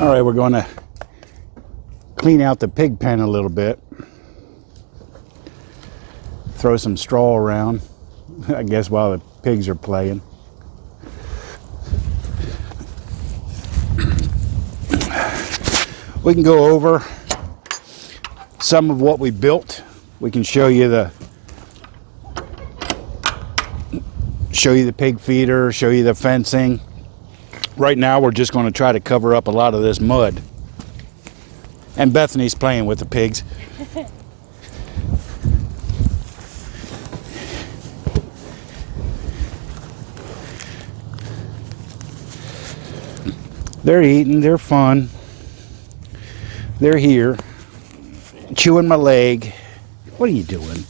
All right, we're going to clean out the pig pen a little bit. Throw some straw around, I guess, while the pigs are playing. We can go over some of what we built. We can show you the pig feeder, show you the fencing. Right now we're just going to try to cover up a lot of this mud. And Bethany's playing with the pigs. They're eating, they're fun. They're here, chewing my leg. What are you doing?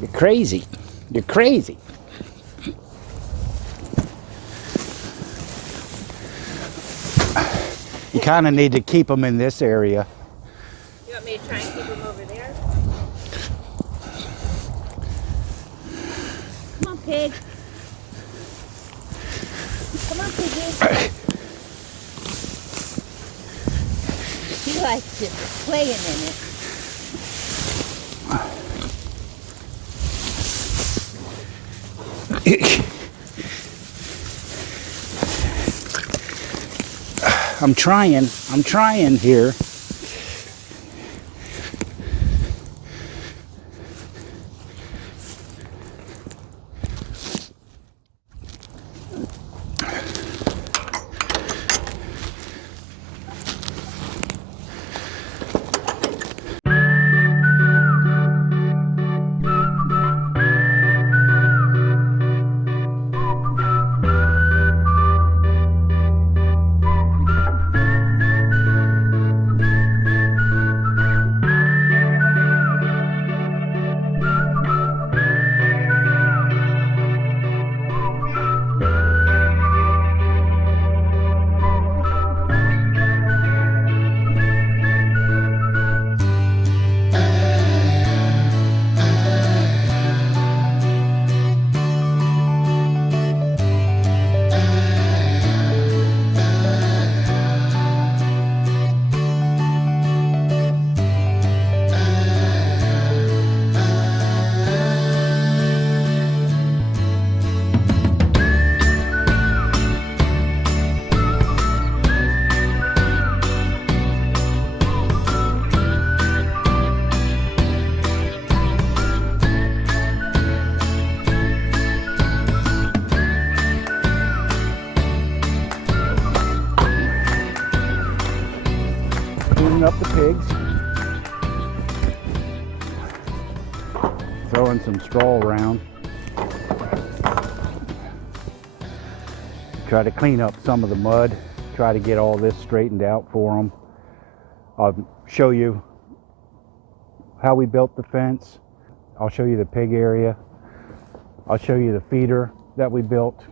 You're crazy. You're crazy. You kind of need to keep them in this area. You want me to try and keep them over there? Come on, pig. Come on, piggy. He likes just playing in it. I'm trying here. Cleaning up the pigs, throwing some straw around, try to clean up some of the mud, try to get all this straightened out for them. I'll show you how we built the fence. I'll show you the pig area. I'll show you the feeder that we built.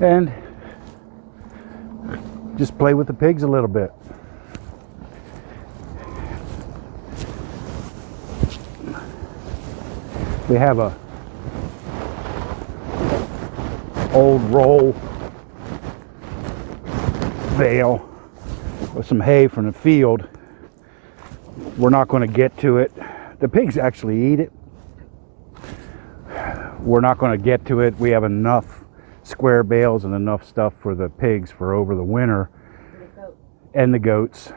And just play with the pigs a little bit. We have a old roll bale with some hay from the field. We're not going to get to it. The pigs actually eat it. We're not going to get to it. We have enough square bales and enough stuff for the pigs for over the winter. And the goats.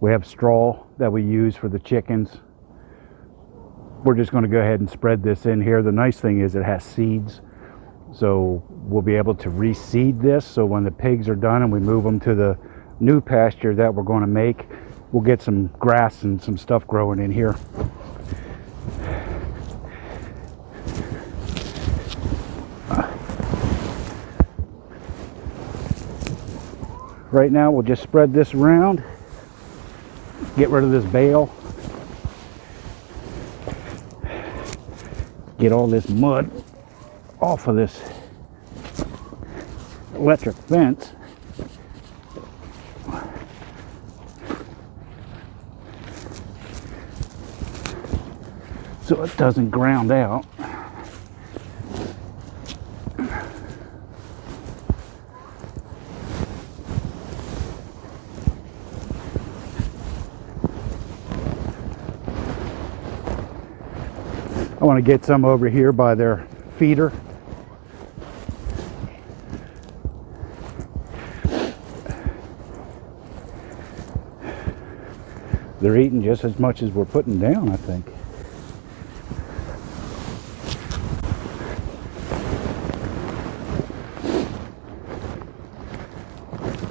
We have straw that we use for the chickens. We're just going to go ahead and spread this in here. The nice thing is it has seeds, so we'll be able to reseed this, so when the pigs are done and we move them to the new pasture that we're going to make, we'll get some grass and some stuff growing in here. Right now we'll just spread this around, get rid of this bale, get all this mud off of this electric fence. So it doesn't ground out. I want to get some over here by their feeder. They're eating just as much as we're putting down, I think.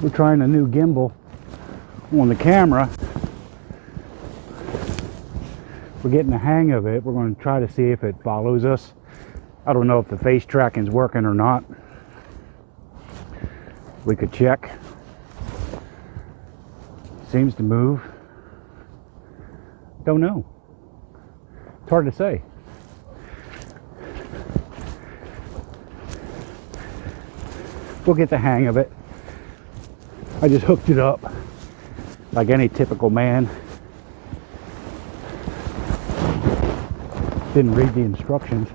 We're trying a new gimbal on the camera. We're getting the hang of it. We're going to try to see if it follows us. I don't know if the face tracking's working or not. We could check. Seems to move. Don't know. It's hard to say. We'll get the hang of it. I just hooked it up like any typical man. Didn't read the instructions.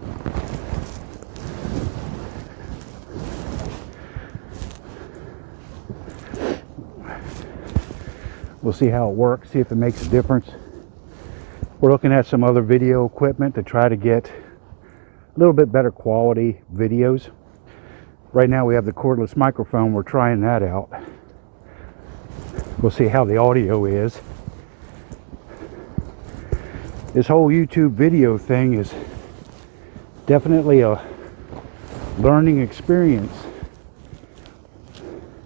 We'll see how it works, see if it makes a difference. We're looking at some other video equipment to try to get a little bit better quality videos. Right now we have the cordless microphone. We're trying that out. We'll see how the audio is. This whole YouTube video thing is definitely a learning experience.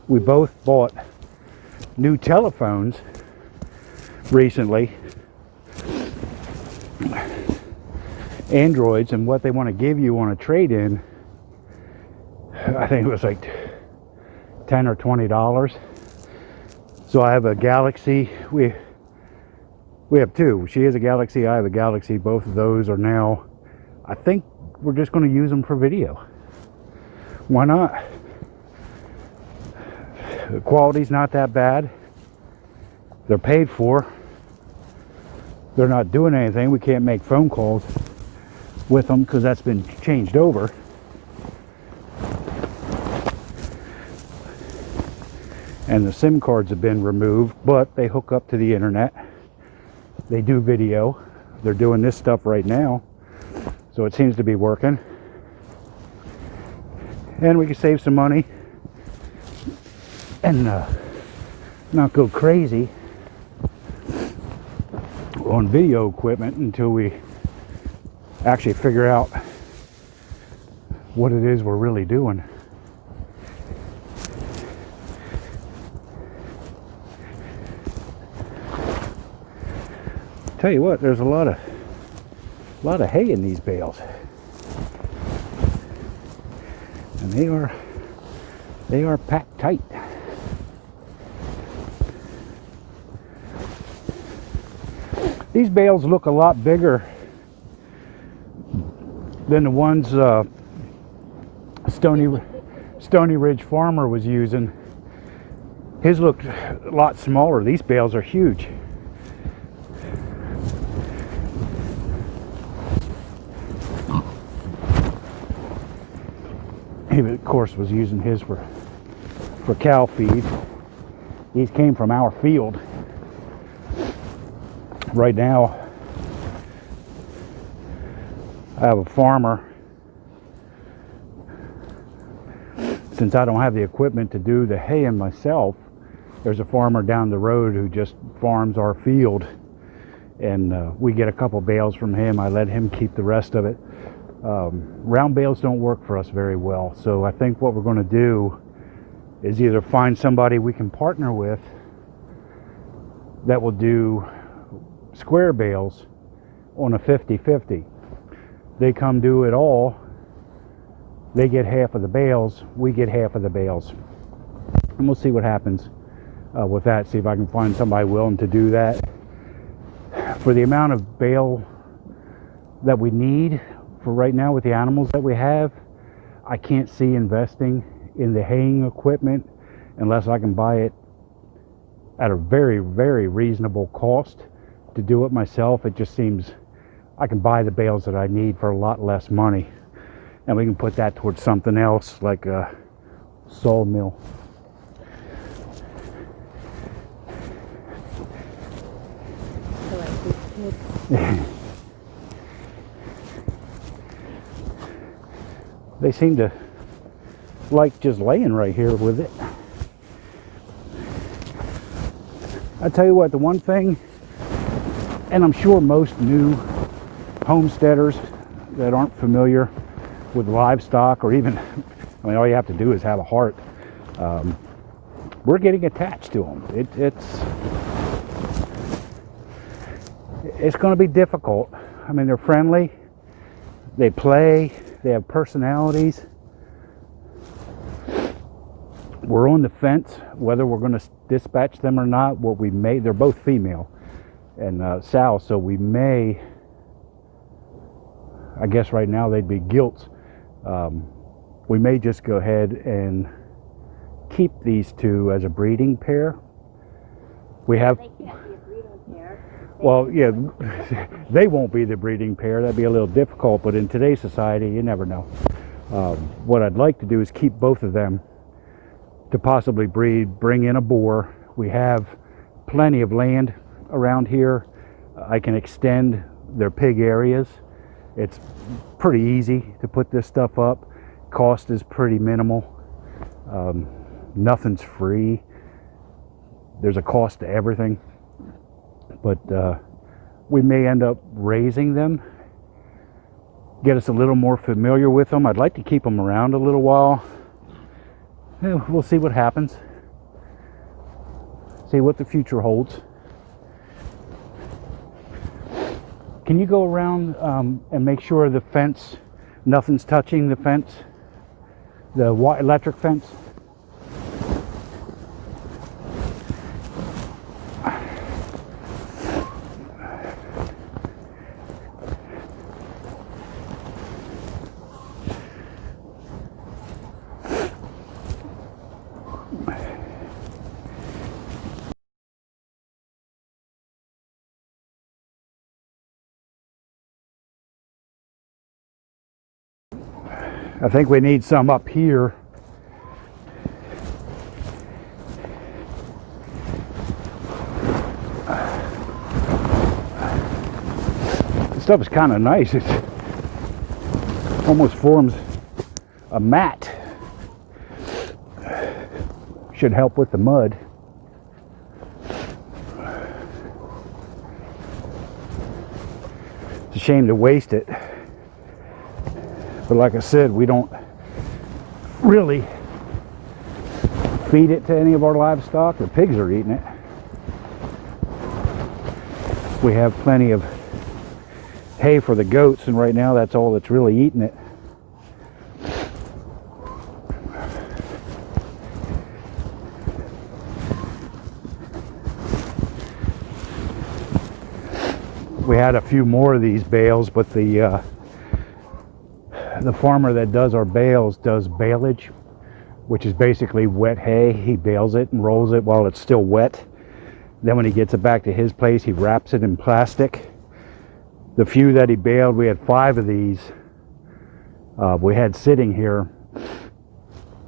We both bought new telephones recently, Androids, and what they want to give you on a trade-in, I think it was like $10 or $20. So I have a Galaxy. We have two. She has a Galaxy, I have a Galaxy. Both of those are now, I think we're just going to use them for video. Why not? The quality's not that bad. They're paid for. They're not doing anything. We can't make phone calls with them because that's been changed over. And the SIM cards have been removed, but they hook up to the internet. They do video. They're doing this stuff right now, so it seems to be working. And we can save some money and not go crazy on video equipment until we actually figure out what it is we're really doing. Tell you what, there's a lot of hay in these bales, and they are packed tight. These bales look a lot bigger than the ones Stony Ridge Farmer was using. His looked a lot smaller. These bales are huge. He, of course, was using his for cow feed. These came from our field. Right now, I have a farmer. Since I don't have the equipment to do the haying myself, there's a farmer down the road who just farms our field, and we get a couple bales from him. I let him keep the rest of it. Round bales don't work for us very well, so I think what we're going to do is either find somebody we can partner with that will do square bales on a 50-50. They come do it all. They get half of the bales, we get half of the bales, and we'll see what happens with that. See if I can find somebody willing to do that. For the amount of bale that we need for right now with the animals that we have, I can't see investing in the haying equipment unless I can buy it at a very, very reasonable cost. To do it myself, it just seems I can buy the bales that I need for a lot less money, and we can put that towards something else like a sawmill. they seem to like just laying right here with it. I tell you what, the one thing, and I'm sure most new homesteaders that aren't familiar with livestock, or even, I mean, all you have to do is have a heart. We're getting attached to them. It's going to be difficult. I mean, they're friendly, they play, they have personalities. We're on the fence whether we're going to dispatch them or not. What we may, they're both female and sow, so we may, I guess right now they'd be gilts. We may just go ahead and keep these two as a breeding pair. We have, They can't be a breeding pair. well, yeah, they won't be the breeding pair. That'd be a little difficult, but in today's society, you never know. What I'd like to do is keep both of them to possibly breed, bring in a boar. We have plenty of land around here. I can extend their pig areas. It's pretty easy to put this stuff up. Cost is pretty minimal. Nothing's free. There's a cost to everything. But we may end up raising them, get us a little more familiar with them. I'd like to keep them around a little while. We'll see what happens. See what the future holds. Can you go around and make sure the fence, nothing's touching the fence, the electric fence? I think we need some up here. This stuff is kind of nice. It almost forms a mat. Should help with the mud. It's a shame to waste it. But like I said, we don't really feed it to any of our livestock. The pigs are eating it. We have plenty of hay for the goats, and right now that's all that's really eating it. We had a few more of these bales, but the farmer that does our bales does baleage, which is basically wet hay. He bales it and rolls it while it's still wet. Then when he gets it back to his place, he wraps it in plastic. The few that he baled, we had 5 of these we had sitting here.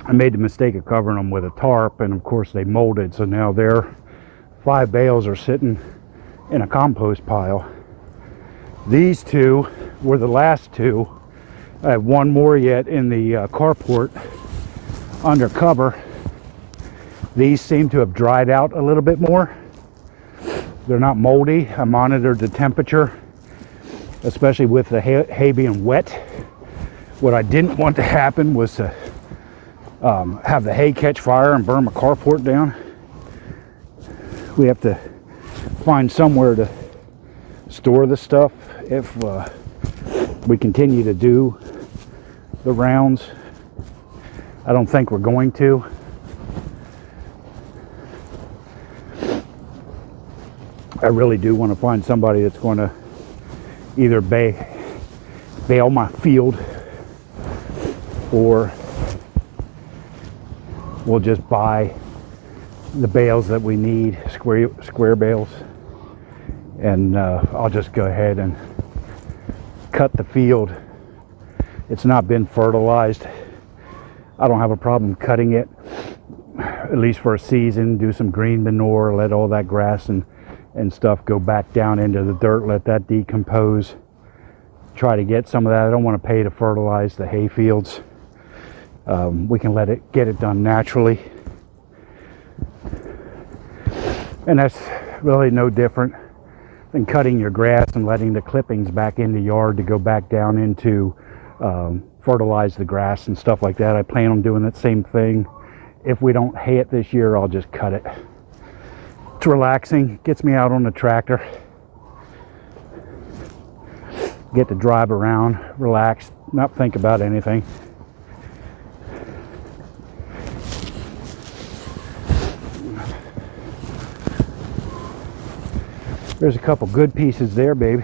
I made the mistake of covering them with a tarp, and of course they molded, so now their 5 bales are sitting in a compost pile. These 2 were the last 2. I have 1 more yet in the carport under cover. These seem to have dried out a little bit more. They're not moldy. I monitored the temperature, especially with the hay being wet. What I didn't want to happen was to have the hay catch fire and burn my carport down. We have to find somewhere to store the stuff if we continue to do the rounds. I don't think we're going to. I really do want to find somebody that's going to either bale my field, or we'll just buy the bales that we need, square bales, and I'll just go ahead and cut the field. It's not been fertilized. I don't have a problem cutting it, at least for a season. Do some green manure, let all that grass and stuff go back down into the dirt, let that decompose. Try to get some of that. I don't want to pay to fertilize the hay fields. we can let it get it done naturally. And that's really no different than cutting your grass and letting the clippings back in the yard to go back down into fertilize the grass and stuff like that. I plan on doing that same thing. If we don't hay it this year, I'll just cut it. It's relaxing, gets me out on the tractor, get to drive around, relax, not think about anything. There's a couple good pieces there, babe.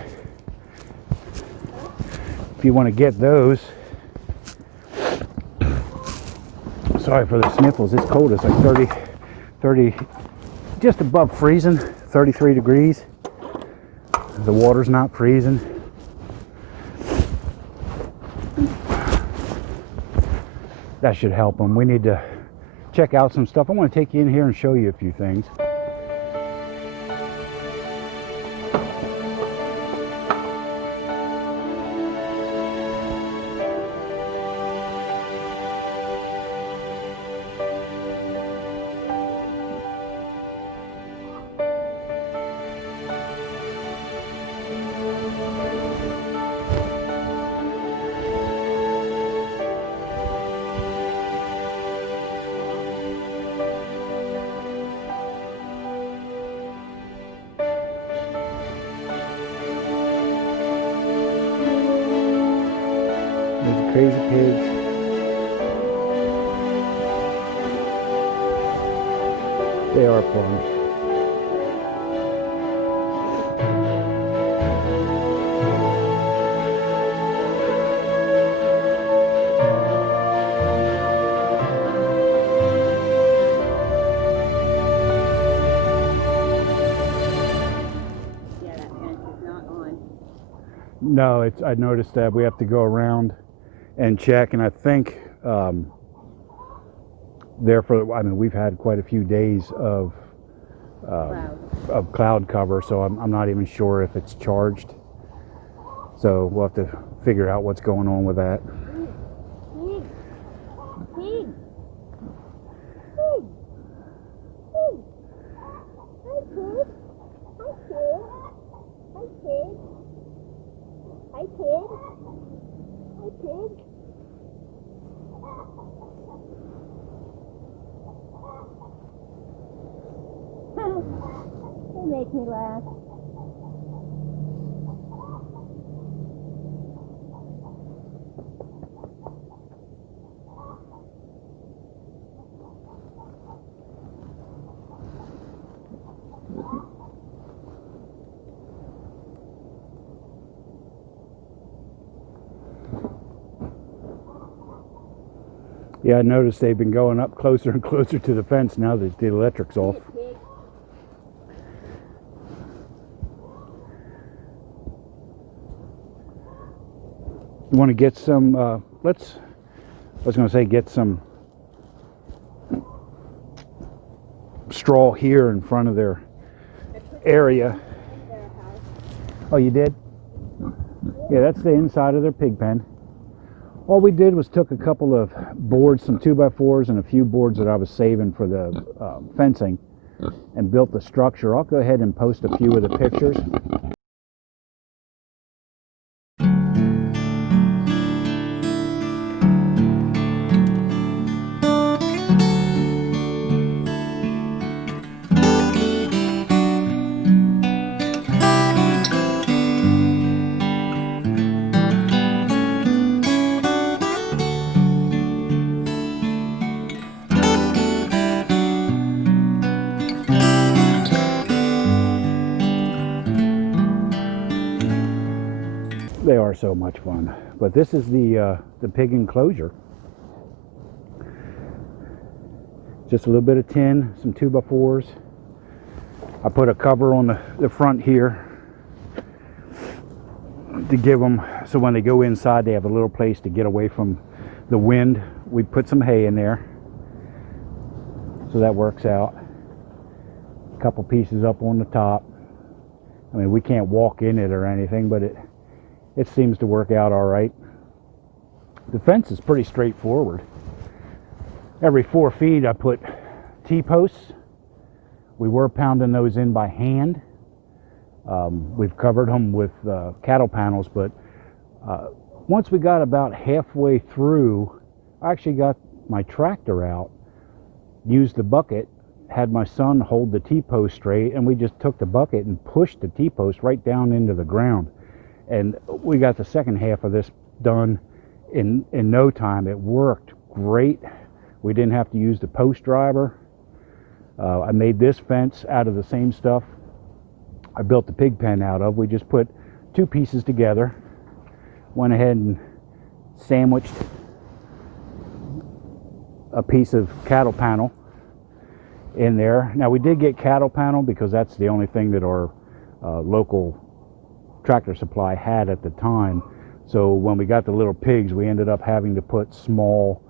If you want to get those. Sorry for the sniffles. It's cold. It's like 30, just above freezing, 33 degrees. The water's not freezing. That should help them. We need to check out some stuff. I want to take you in here and show you a few things. Crazy pigs. They are plums. Yeah, that fence is not on. No, it's. I noticed that we have to go around and check, and I think therefore, I mean, we've had quite a few days of cloud cover, so I'm not even sure if it's charged. So we'll have to figure out what's going on with that. Pig. Pig. Pig. Hi, pig. Hi, pig. Hi, pig. Hi, pig. Hi, pig. They make me laugh. Yeah, I noticed they've been going up closer and closer to the fence now that the electric's off. Pig. You want to get some, I was going to say get some straw here in front of their area. Oh, you did? Yeah, that's the inside of their pig pen. All we did was took a couple of boards, some 2x4s and a few boards that I was saving for the fencing, and built the structure. I'll go ahead and post a few of the pictures. They are so much fun. But this is the pig enclosure. Just a little bit of tin, some 2x4s. I put a cover on the front here to give them, so when they go inside they have a little place to get away from the wind. We put some hay in there, so that works out. A couple pieces up on the top. I mean, we can't walk in it or anything, but it seems to work out all right. The fence is pretty straightforward. Every 4 feet I put T-posts. We were pounding those in by hand. We've covered them with cattle panels, but once we got about halfway through, I actually got my tractor out, used the bucket, had my son hold the T-post straight, and we just took the bucket and pushed the T-post right down into the ground. And we got the second half of this done in no time. It worked great. We didn't have to use the post driver. I made this fence out of the same stuff I built the pig pen out of. We just put 2 pieces together, went ahead and sandwiched a piece of cattle panel in there. Now we did get cattle panel because that's the only thing that our local Tractor Supply had at the time. So when we got the little pigs, we ended up having to put small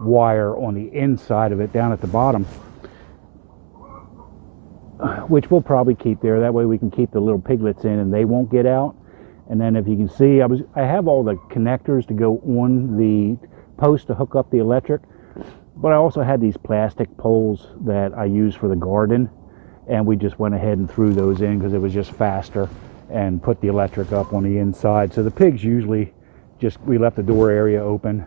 wire on the inside of it down at the bottom, which we'll probably keep there. That way we can keep the little piglets in and they won't get out. And then if you can see, I have all the connectors to go on the post to hook up the electric, but I also had these plastic poles that I use for the garden, and we just went ahead and threw those in because it was just faster, and put the electric up on the inside. So the pigs usually just, we left the door area open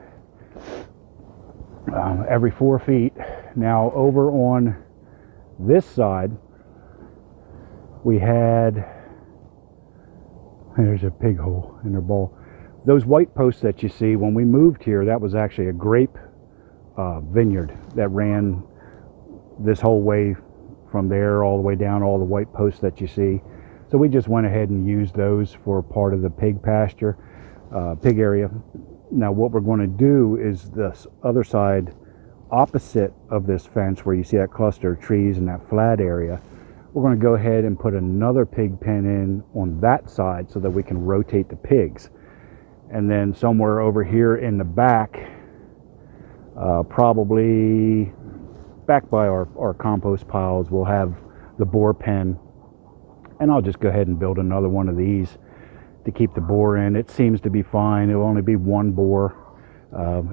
every 4 feet. Now over on this side, we had, there's a pig hole in their ball. Those white posts that you see, when we moved here, that was actually a grape vineyard that ran this whole way from there all the way down, all the white posts that you see. So we just went ahead and used those for part of the pig pasture, pig area. Now what we're going to do is this other side opposite of this fence where you see that cluster of trees and that flat area, we're going to go ahead and put another pig pen in on that side so that we can rotate the pigs. And then somewhere over here in the back, probably back by our compost piles, we'll have the boar pen. And I'll just go ahead and build another one of these to keep the boar in. It seems to be fine. It will only be 1 boar.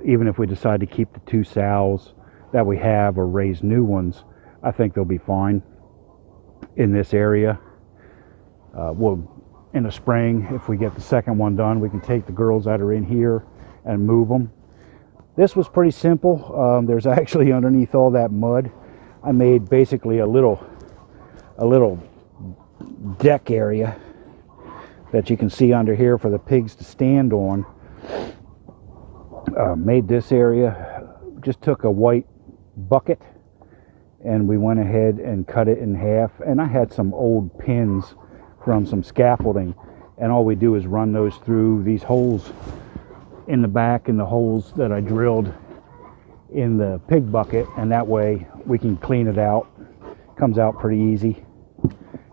Even if we decide to keep the 2 sows that we have or raise new ones, I think they'll be fine in this area. We'll, in the spring, if we get the second one done, we can take the girls that are in here and move them. This was pretty simple. There's actually underneath all that mud, I made basically a little deck area that you can see under here for the pigs to stand on. Made this area, just took a white bucket and we went ahead and cut it in half. And I had some old pins from some scaffolding, and all we do is run those through these holes in the back and the holes that I drilled in the pig bucket, and that way we can clean it out. Comes out pretty easy,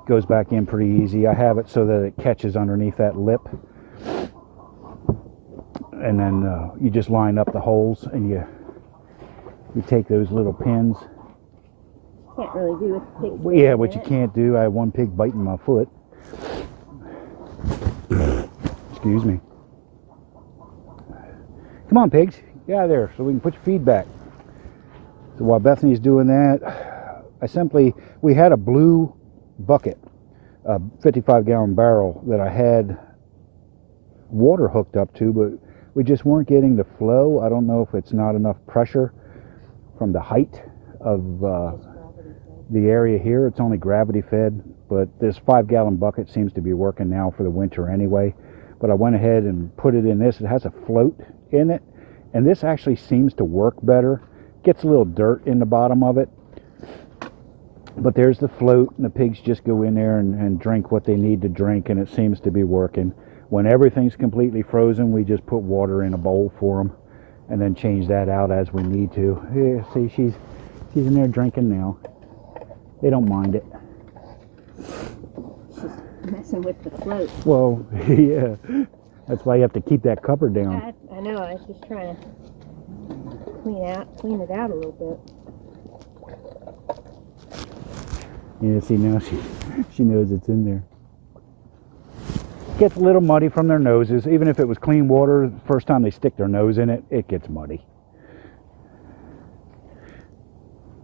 goes back in pretty easy. I have it so that it catches underneath that lip, and then you just line up the holes and you take those little pins. Can't really do with pigs. Well, yeah, what you can't do, I have one pig biting my foot. Excuse me. Come on, pigs, get out of there so we can put your feed back. So while Bethany's doing that, we had a blue bucket, a 55-gallon barrel that I had water hooked up to, but we just weren't getting the flow. I don't know if it's not enough pressure from the height of the area here. It's only gravity fed, but this 5-gallon bucket seems to be working now for the winter anyway. But I went ahead and put it in this. It has a float in it, and this actually seems to work better. Gets a little dirt in the bottom of it, but there's the float, and the pigs just go in there and drink what they need to drink, and it seems to be working. When everything's completely frozen, we just put water in a bowl for them and then change that out as we need to. Yeah, see, she's in there drinking now. They don't mind it. She's messing with the float. Well, yeah, that's why you have to keep that cover down. I know, I was just trying to clean it out a little bit. Yeah, see, now she knows it's in there. Gets a little muddy from their noses. Even if it was clean water, the first time they stick their nose in it, it gets muddy.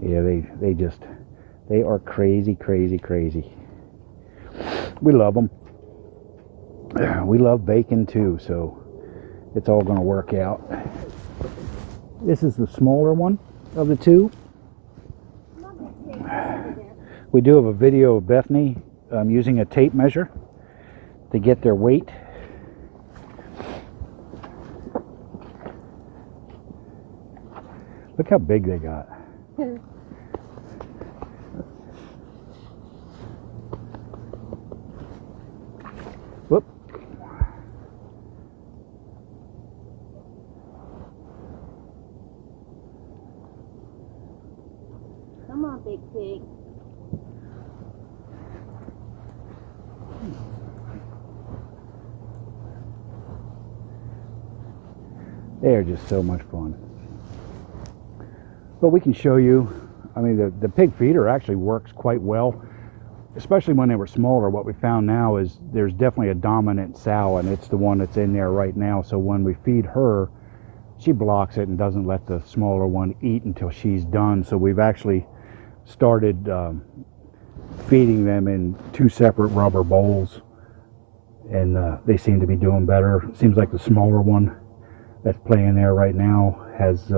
Yeah, they are crazy, crazy, crazy. We love them. We love bacon too, so it's all going to work out. This is the smaller one of the two. We do have a video of Bethany using a tape measure to get their weight. Look how big they got. Whoop. Come on, big pig. They are just so much fun. But we can show you, I mean, the pig feeder actually works quite well, especially when they were smaller. What we found now is there's definitely a dominant sow, and it's the one that's in there right now. So when we feed her, she blocks it and doesn't let the smaller one eat until she's done. So we've actually started feeding them in two separate rubber bowls, and they seem to be doing better. It seems like the smaller one that's playing there right now has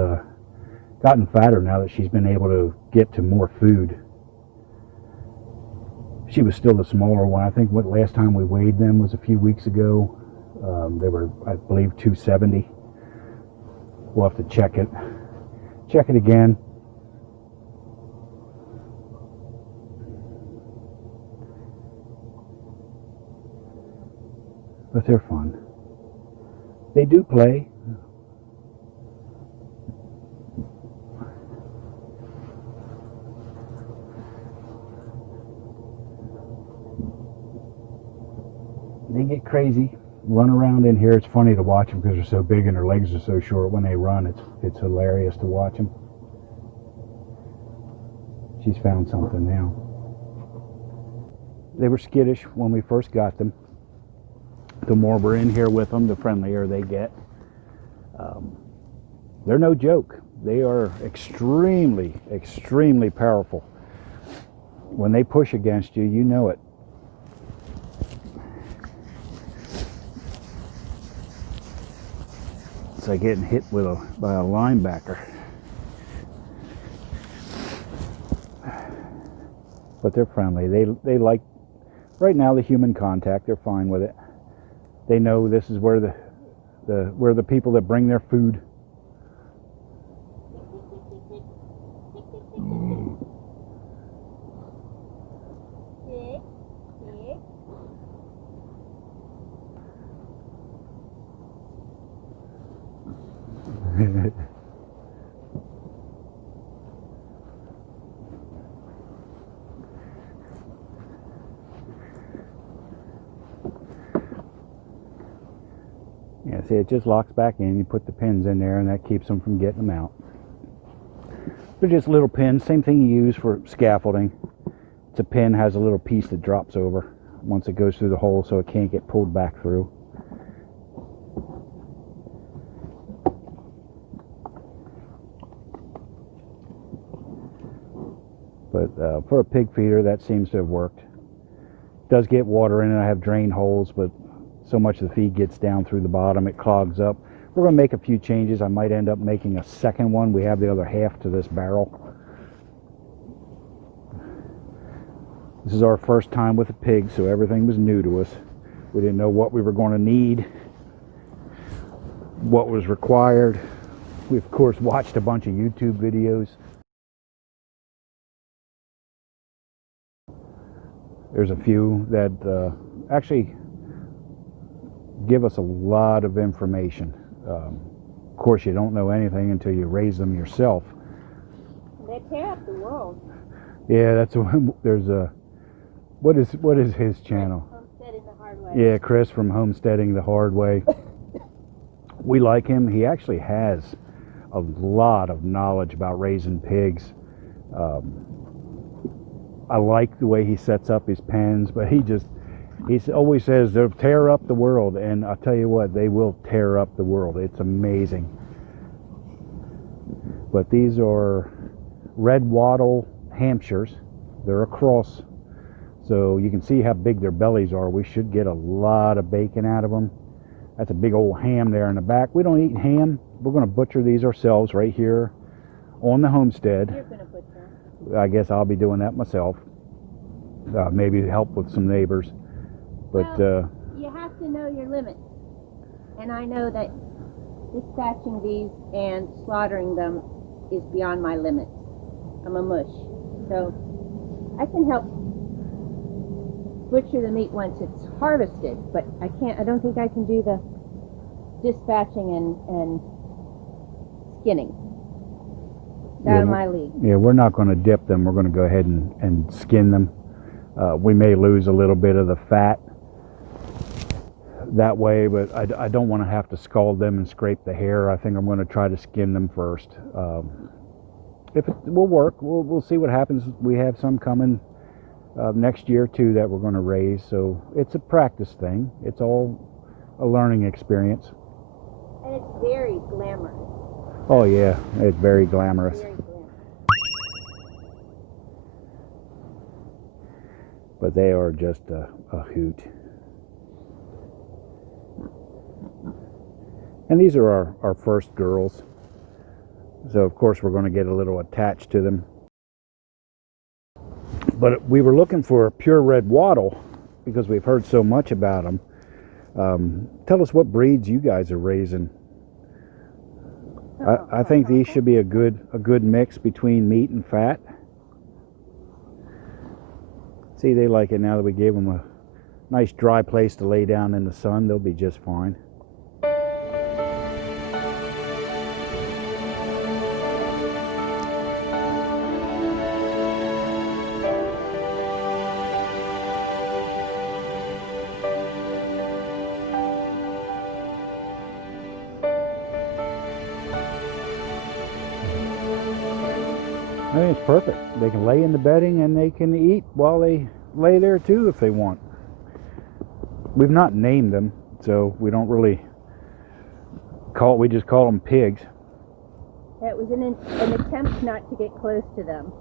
gotten fatter now that she's been able to get to more food. She was still the smaller one. I think what last time we weighed them was a few weeks ago. They were, I believe, 270. We'll have to check it again. But they're fun. They do play. They get crazy, run around in here. It's funny to watch them because they're so big and their legs are so short. When they run, it's hilarious to watch them. She's found something now. They were skittish when we first got them. The more we're in here with them, the friendlier they get. They're no joke. They are extremely, extremely powerful. When they push against you, you know it. It's like getting hit by a linebacker. But they're friendly. They like, right now, the human contact. They're fine with it. They know this is where the people that bring their food. Yeah, see, it just locks back in. You put the pins in there, and that keeps them from getting them out. They're just little pins. Same thing you use for scaffolding. It's a pin, has a little piece that drops over once it goes through the hole, so it can't get pulled back through. But for a pig feeder, that seems to have worked. It does get water in it. I have drain holes, but so much of the feed gets down through the bottom, it clogs up. We're going to make a few changes. I might end up making a second one. We have the other half to this barrel. This is our first time with a pig, so everything was new to us. We didn't know what we were going to need, what was required. We, of course, watched a bunch of YouTube videos. There's a few that actually give us a lot of information. Of course, you don't know anything until you raise them yourself. They tear up the world. Yeah, that's there's a what is his channel? Homesteading the Hard Way. Yeah, Chris from Homesteading the Hard Way. We like him. He actually has a lot of knowledge about raising pigs. I like the way he sets up his pens, but he always says they'll tear up the world, and I'll tell you what, they will tear up the world. It's amazing. But these are red wattle Hampshires. They're a cross, so you can see how big their bellies are. We should get a lot of bacon out of them. That's a big old ham there in the back. We don't eat ham. We're going to butcher these ourselves right here on the homestead. You're gonna butcher. I guess I'll be doing that myself. Maybe help with some neighbors. But You have to know your limits. And I know that dispatching these and slaughtering them is beyond my limits. I'm a mush. So I can help butcher the meat once it's harvested, but I don't think I can do the dispatching and skinning. Out of my league. yeah, we're not going to dip them. We're going to go ahead and skin them. We may lose a little bit of the fat that way, but I don't want to have to scald them and scrape the hair. I think I'm going to try to skin them first. If it will work, we'll see what happens. We have some coming next year too that we're going to raise, so it's a practice thing. It's all a learning experience. And it's very glamorous. Oh yeah, it's very glamorous. Very glamorous. But they are just a hoot. And these are our first girls. So of course we're going to get a little attached to them. But we were looking for a pure red wattle because we've heard so much about them. Tell us what breeds you guys are raising. I think these should be a good mix between meat and fat. See, they like it now that we gave them a nice dry place to lay down in the sun. They'll be just fine. I think it's perfect. They can lay in the bedding and they can eat while they lay there too if they want. We've not named them, so we don't really we just call them pigs. That was an attempt not to get close to them.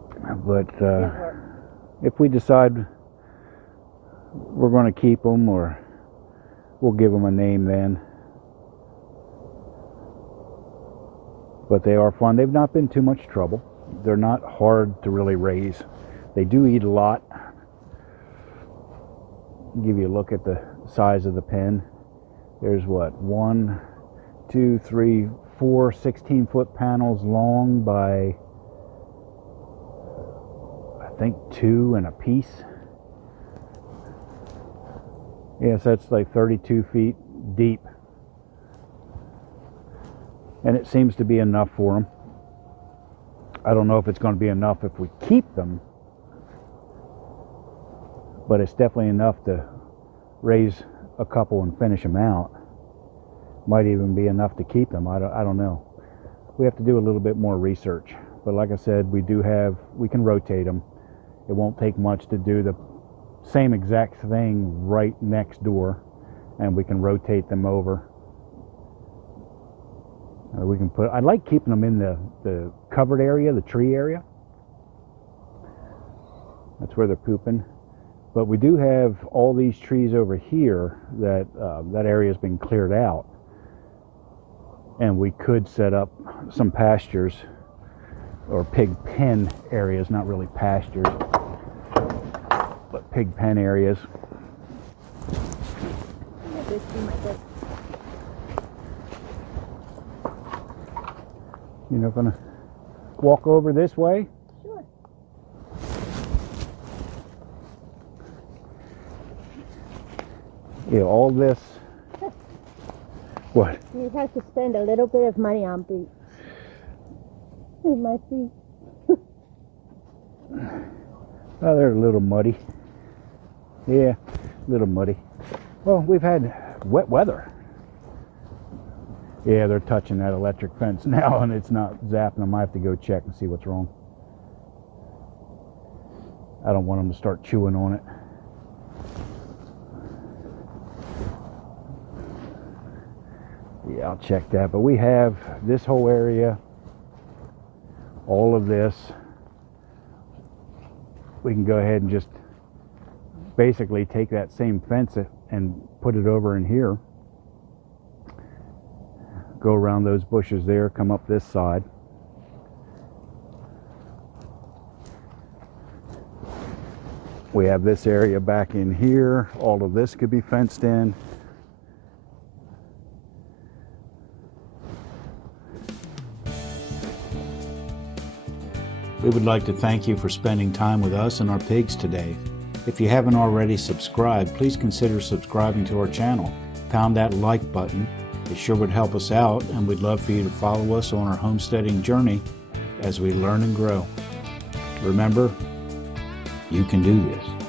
But Didn't work. if we decide we're going to keep them, or we'll give them a name then. But they are fun. They've not been too much trouble. They're not hard to really raise. They do eat a lot. I'll give you a look at the size of the pen. There's what, 1, 2, 3, 4 16-foot panels long by, I think, 2 and a piece. Yes, that's like 32 feet deep. And it seems to be enough for them. I don't know if it's going to be enough if we keep them, but it's definitely enough to raise a couple and finish them out. Might even be enough to keep them. I don't know. We have to do a little bit more research. But like I said, we can rotate them. It won't take much to do the same exact thing right next door, and we can rotate them over. I like keeping them in the covered area, the tree area. That's where they're pooping. But we do have all these trees over here that area has been cleared out. And we could set up some pastures or pig pen areas, not really pastures, but pig pen areas. You're not gonna walk over this way? Sure. Yeah, all this. What? You have to spend a little bit of money on boots. In my feet. Oh, they're a little muddy. Yeah, a little muddy. Well, we've had wet weather. Yeah, they're touching that electric fence now and it's not zapping them. I have to go check and see what's wrong. I don't want them to start chewing on it. Yeah, I'll check that. But we have this whole area, all of this, we can go ahead and just basically take that same fence and put it over in here. Go around those bushes there, come up this side. We have this area back in here. All of this could be fenced in. We would like to thank you for spending time with us and our pigs today. If you haven't already subscribed, please consider subscribing to our channel. Pound that like button. It sure would help us out, and we'd love for you to follow us on our homesteading journey as we learn and grow. Remember, you can do this.